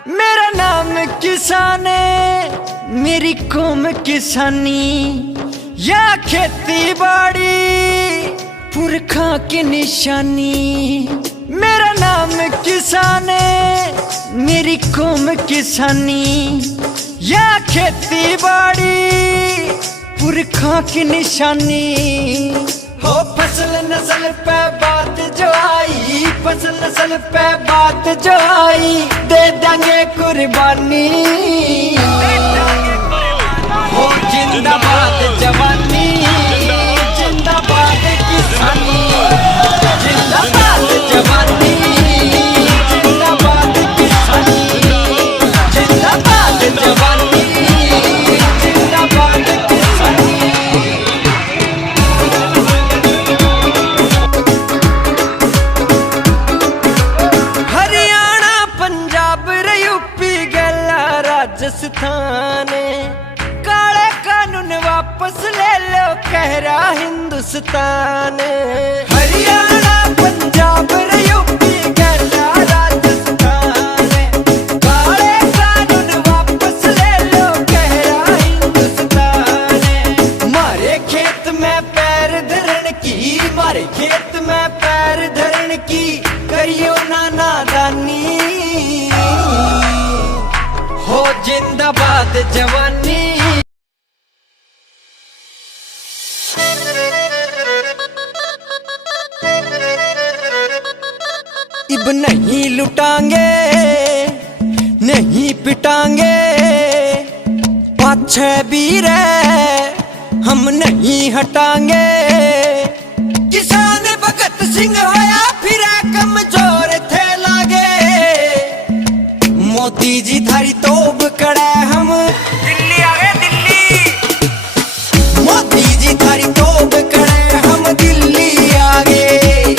मेरा नाम किसान है, मेरी कौम किसानी, या खेती बाड़ी पुरखा की निशानी। मेरा नाम किसान है, मेरी कौम किसानी, या खेती बाड़ी पुरखा की निशानी। हो फसल नस्ल पे बात जो आई, फसल नस्ल पे बात जो आई, दे देंगे कुर्बानी। हो जिंदाबाद जवानी, जिंदाबाद किसानी, जिंदाबाद जवानी, जिंदाबाद किसानी, जिंदाबाद जवानी, जिंदाबाद किसानी। हरियाणा पंजाब यूपी गला राजस्थान, काले कानून वापस ले लो कह रहा हिंदुस्तान। हरियाणा पंजाब यूपी गला राजस्थान, काले कानून वापस ले लो कह रहा हिंदुस्तान। मारे खेत में पैर धरण की, मारे खेत में पैर धरण की, करियो ना नादानी। हो जिंदाबाद जवानी। इब नहीं लुटांगे, नहीं पिटांगे, पाछे भी रहे हम नहीं हटांगे। किसान भगत सिंह होया फिर कमजोर थे लागे, मोदी जी थारी तोब कड़े हम दिल्ली आ गए दिल्ली। मोदी जी थारी तोब कड़े हम दिल्ली आ गए,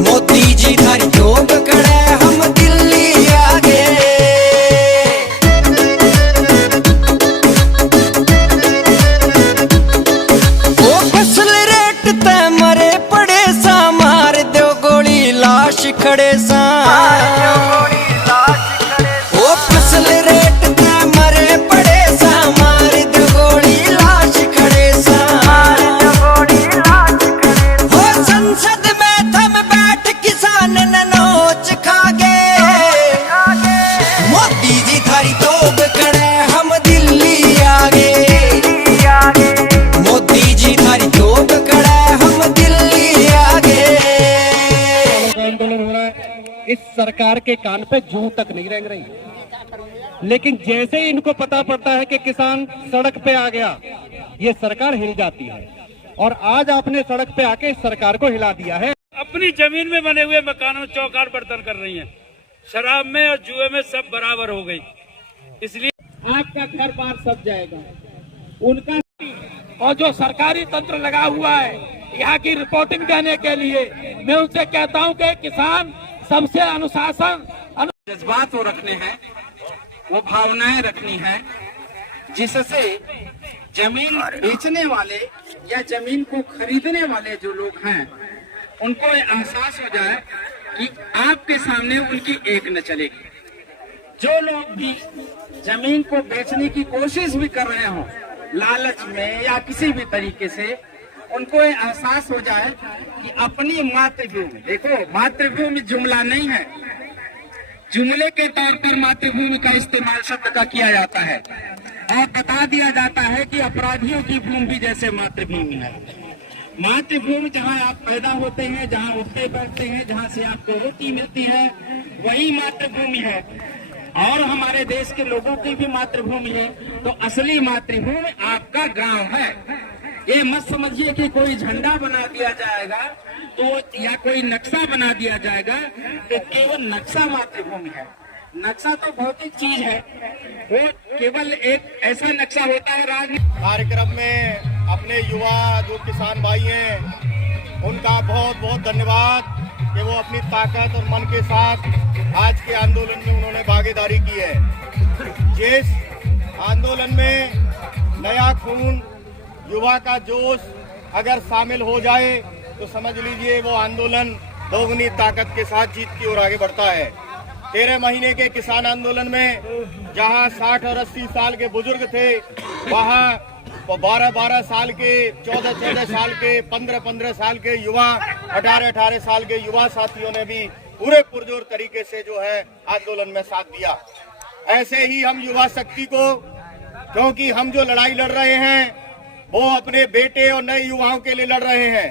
मोदी जी थारी तोब कड़े हम दिल्ली आ गए। वो फसल रेट ते मरे पड़े सा, मार दो गोली लाश खड़े सा। वो फसल रेट ते मरे पड़े सा, मार दो गोली लाश खड़े सा। वो संसद में थम बैठ किसान न नोच खा गए, मोदी जी थारी तोब कड़े हम दिल्ली आ गए, मोदी जी थारी तोब कड़े हम दिल्ली आ गए। आंदोलन हो रहा है, इस सरकार के कान पे जूं तक नहीं रेंग रही, लेकिन जैसे ही इनको पता पड़ता है कि किसान सड़क पे आ गया, ये सरकार हिल जाती है। और आज आपने सड़क पे आके इस सरकार को हिला दिया है। अपनी जमीन में बने हुए मकानों में चौकाट बर्तन कर रही हैं, शराब में और जुए में सब बराबर हो गई। इसलिए आपका घर बार सब जाएगा उनका। और जो सरकारी तंत्र लगा हुआ है यहाँ की रिपोर्टिंग देने के लिए, मैं उनसे कहता हूँ कि किसान सबसे अनुशासन जज्बात वो रखने हैं, वो भावनाएं रखनी है, जिससे जमीन बेचने वाले या जमीन को खरीदने वाले जो लोग हैं उनको ये एहसास हो जाए कि आपके सामने उनकी एक न चलेगी। जो लोग भी जमीन को बेचने की कोशिश भी कर रहे हो लालच में या किसी भी तरीके से, उनको ये एहसास हो जाए कि अपनी मातृभूमि, देखो मातृभूमि जुमला नहीं है, जुमले के तौर पर मातृभूमि का इस्तेमाल शब्द का किया जाता है और बता दिया जाता है कि अपराधियों की भूमि भी जैसे मातृभूमि है। मातृभूमि जहाँ आप पैदा होते हैं, जहाँ उठते बैठते हैं, जहाँ से आपको रोटी मिलती है, वही मातृभूमि है। और हमारे देश के लोगों की भी मातृभूमि है। तो असली मातृभूमि आपका गांव है। ये मत समझिए कि कोई झंडा बना दिया जाएगा तो या कोई नक्शा बना दिया जाएगा तो केवल नक्शा मातृभूमि है। नक्शा तो भौतिक चीज है, वो केवल एक ऐसा नक्शा होता है। राजनीति कार्यक्रम में अपने युवा जो किसान भाई हैं उनका बहुत बहुत धन्यवाद कि वो अपनी ताकत और मन के साथ आज के आंदोलन में उन्होंने भागीदारी की है। जिस आंदोलन में नया खून, युवा का जोश अगर शामिल हो जाए तो समझ लीजिए वो आंदोलन दोगुनी ताकत के साथ जीत की ओर आगे बढ़ता है। 13 महीने के किसान आंदोलन में जहां 60 और 80 साल के बुजुर्ग थे, वहां 12-12 साल के, 14-14 साल के, 15-15 साल के युवा, 18-18 साल के युवा साथियों ने भी पूरे पुरजोर तरीके से जो है आंदोलन में साथ दिया। ऐसे ही हम युवा शक्ति को, क्योंकि हम जो लड़ाई लड़ रहे हैं वो अपने बेटे और नए युवाओं के लिए लड़ रहे हैं।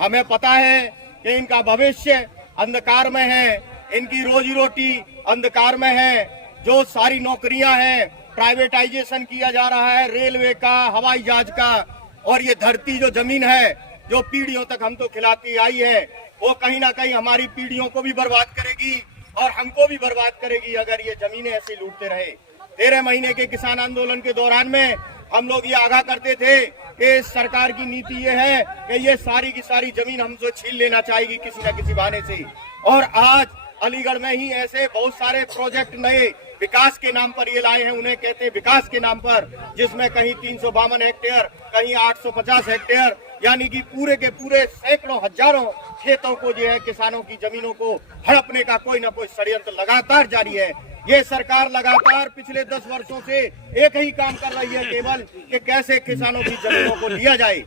हमें पता है कि इनका भविष्य अंधकार में है, इनकी रोजी रोटी अंधकार में है। जो सारी नौकरियां हैं, प्राइवेटाइजेशन किया जा रहा है रेलवे का, हवाई जहाज का, और ये धरती जो जमीन है जो पीढ़ियों तक हम तो खिलाती आई है, वो कहीं ना कहीं हमारी पीढ़ियों को भी बर्बाद करेगी और हमको भी बर्बाद करेगी अगर ये जमीनें ऐसे लूटते रहे। 13 महीने के किसान आंदोलन के दौरान में हम लोग ये आगाह करते थे कि सरकार की नीति ये है कि ये सारी की सारी जमीन हमसे छीन लेना चाहेगी किसी न किसी बहाने से। और आज अलीगढ़ में ही ऐसे बहुत सारे प्रोजेक्ट नए विकास के नाम पर ये लाए हैं, उन्हें कहते हैं विकास के नाम पर, जिसमें कहीं 352 हेक्टेयर, कहीं 850 हेक्टेयर, यानी कि पूरे के पूरे सैकड़ों हजारों खेतों को जो है किसानों की जमीनों को हड़पने का कोई न कोई षड्यंत्र लगातार जारी है। ये सरकार लगातार पिछले 10 वर्षों से एक ही काम कर रही है, केवल कि कैसे किसानों की जमीनों को लिया जाए।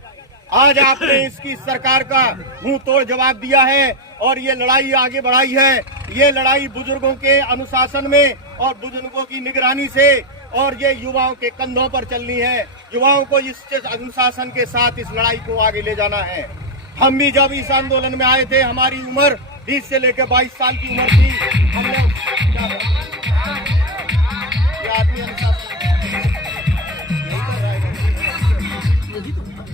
आज आपने इसकी सरकार का मुंह तोड़ जवाब दिया है और ये लड़ाई आगे बढ़ाई है। ये लड़ाई बुजुर्गों के अनुशासन में और बुजुर्गों की निगरानी से और ये युवाओं के कंधों पर चलनी है। युवाओं को इस अनुशासन के साथ इस लड़ाई को आगे ले जाना है। हम भी जब इस आंदोलन में आए थे, हमारी उम्र 20 से लेकर 22 साल की उम्र थी। हम लोग ये आदमी अनुशासन यही कर रहा है।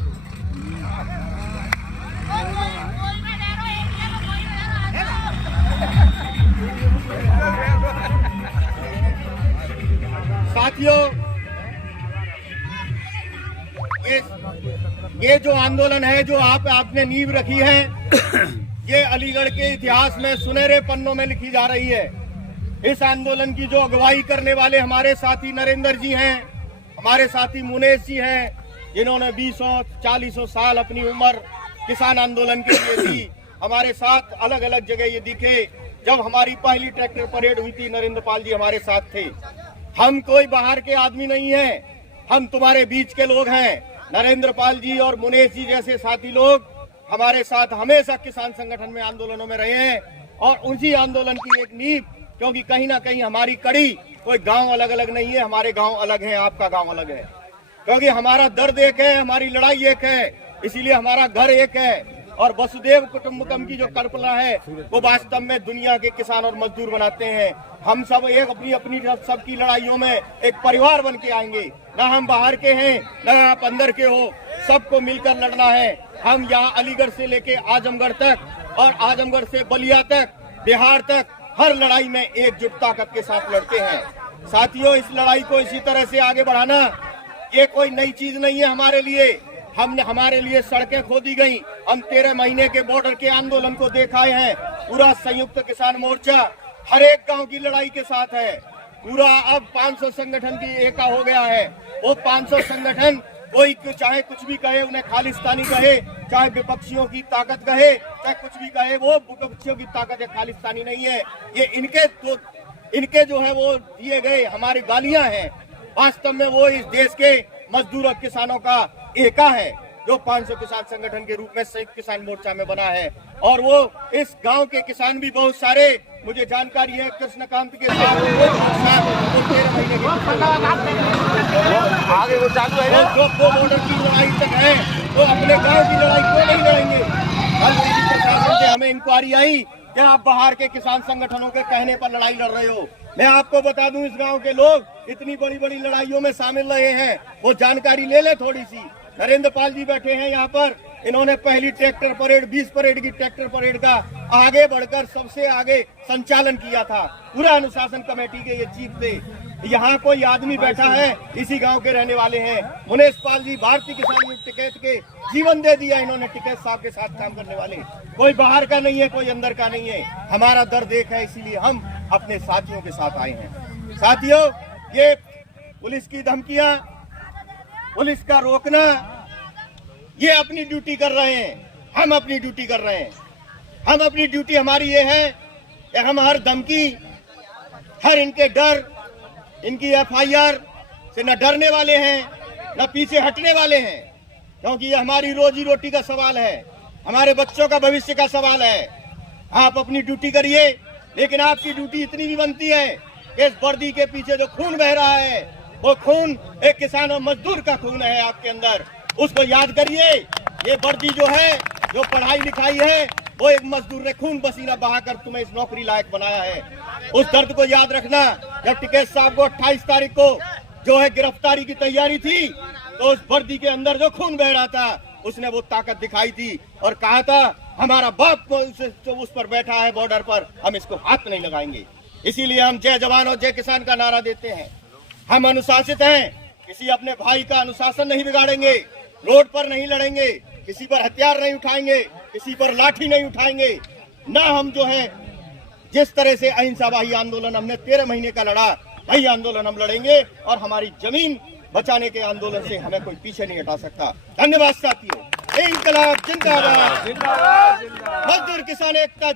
साथियों, ये जो आंदोलन है जो आपने नींव रखी है, ये अलीगढ़ के इतिहास में सुनहरे पन्नों में लिखी जा रही है। इस आंदोलन की जो अगुवाई करने वाले हमारे साथी नरेंद्र जी हैं, हमारे साथी मुनेश जी हैं, जिन्होंने 20-40 साल अपनी उम्र किसान आंदोलन के लिए दी। हमारे साथ अलग अलग जगह ये दिखे। जब हमारी पहली ट्रैक्टर परेड हुई थी, नरेंद्र पाल जी हमारे साथ थे। हम कोई बाहर के आदमी नहीं हैं, हम तुम्हारे बीच के लोग हैं। नरेंद्र पाल जी और मुनेश जी जैसे साथी लोग हमारे साथ हमेशा किसान संगठन में आंदोलनों में रहे हैं और उसी आंदोलन की एक नींव, क्योंकि कहीं ना कहीं हमारी कड़ी, कोई गांव अलग अलग नहीं है, हमारे गांव अलग हैं, आपका गांव अलग है। क्योंकि हमारा दर्द एक है, हमारी लड़ाई एक है, इसीलिए हमारा घर एक है। और वसुदेव कुटुंबकम की जो कल्पना है वो वास्तव में दुनिया के किसान और मजदूर बनाते हैं। हम सब एक अपनी अपनी सबकी लड़ाइयों में एक परिवार बन के आएंगे। ना हम बाहर के हैं, ना आप अंदर के हो, सबको मिलकर लड़ना है। हम यहाँ अलीगढ़ से लेके आजमगढ़ तक और आजमगढ़ से बलिया तक, बिहार तक, हर लड़ाई में एकजुटता के साथ लड़ते हैं। साथियों, इस लड़ाई को इसी तरह से आगे बढ़ाना ये कोई नई चीज नहीं है हमारे लिए। हमारे लिए सड़कें खोदी गई। हम 13 महीने के बॉर्डर के आंदोलन को देखाए हैं। पूरा संयुक्त किसान मोर्चा हर एक गांव की लड़ाई के साथ है। पूरा अब 500 संगठन की एका हो गया है। वो 500 संगठन कोई चाहे कुछ भी कहे, उन्हें खालिस्तानी कहे, चाहे विपक्षियों की ताकत कहे, चाहे कुछ भी कहे, वो विपक्षियों की ताकत है, खालिस्तानी नहीं है। ये इनके जो है वो दिए गए हमारी गालियां हैं। वास्तव में वो इस देश के मजदूर और किसानों का एका है, जो 500 किसान संगठन के रूप में संयुक्त किसान मोर्चा में बना है। और वो इस गांव के किसान भी बहुत सारे, मुझे जानकारी है, कृष्णकांत के साथ 13 महीने के आगे वो चालू है। जो बॉर्डर की लड़ाई तक है वो अपने गांव की लड़ाई क्यों नहीं लड़ेंगे? प्रशासन से हमें इंक्वायरी आई कि आप बाहर के किसान संगठनों के कहने पर लड़ाई लड़ रहे हो। मैं आपको बता दूं, इस गांव के लोग इतनी बड़ी बड़ी लड़ाइयों में शामिल रहे हैं, वो जानकारी ले ले थोड़ी सी। नरेंद्र पाल जी बैठे हैं यहाँ पर, इन्होंने पहली ट्रैक्टर परेड, 20 परेड की ट्रैक्टर परेड का आगे बढ़कर सबसे आगे संचालन किया था। पूरा अनुशासन कमेटी के ये चीफ थे। यहाँ कोई आदमी बैठा है, इसी गांव के रहने वाले हैं। मुनेश पाल जी भारतीय किसान टिकैत के जीवन दे दिया इन्होंने, टिकैत साहब के साथ काम करने वाले। कोई बाहर का नहीं है, कोई अंदर का नहीं है। हमारा दर्द एक है, इसीलिए हम अपने साथियों के साथ आए हैं। साथियों, ये पुलिस की धमकियां, पुलिस का रोकना, ये अपनी ड्यूटी कर रहे हैं, हम अपनी ड्यूटी कर रहे हैं। हम अपनी ड्यूटी हमारी ये है कि हम हर धमकी, हर इनके डर, इनकी FIR से न डरने वाले हैं न पीछे हटने वाले हैं, क्योंकि ये हमारी रोजी रोटी का सवाल है, हमारे बच्चों का भविष्य का सवाल है। आप अपनी ड्यूटी करिए, लेकिन आपकी ड्यूटी इतनी भी बनती है कि इस वर्दी के पीछे जो खून बह रहा है वो खून एक किसान और मजदूर का खून है आपके अंदर, उसको याद करिए। ये वर्दी जो है, जो पढ़ाई लिखाई है, वो एक मजदूर ने खून पसीना बहाकर तुम्हें इस नौकरी लायक बनाया है। उस दर्द को याद रखना। जब टिकैत साहब को 28 तारीख को जो है गिरफ्तारी की तैयारी थी, तो उस वर्दी के अंदर जो खून बह रहा था उसने वो ताकत दिखाई थी और कहा था हमारा बाप को उस पर बैठा है बॉर्डर पर, हम इसको हाथ नहीं लगाएंगे। इसीलिए हम जय जवान और जय किसान का नारा देते हैं। हम अनुशासित हैं, किसी अपने भाई का अनुशासन नहीं बिगाड़ेंगे, रोड पर नहीं लड़ेंगे, किसी पर हथियार नहीं उठाएंगे, किसी पर लाठी नहीं उठाएंगे। ना हम जो है जिस तरह से अहिंसावाही आंदोलन हमने 13 महीने का लड़ा, वही आंदोलन हम लड़ेंगे और हमारी जमीन बचाने के आंदोलन से हमें कोई पीछे नहीं हटा सकता। धन्यवाद साथियों। इंकलाब जिंदाबाद, मजदूर किसान एकता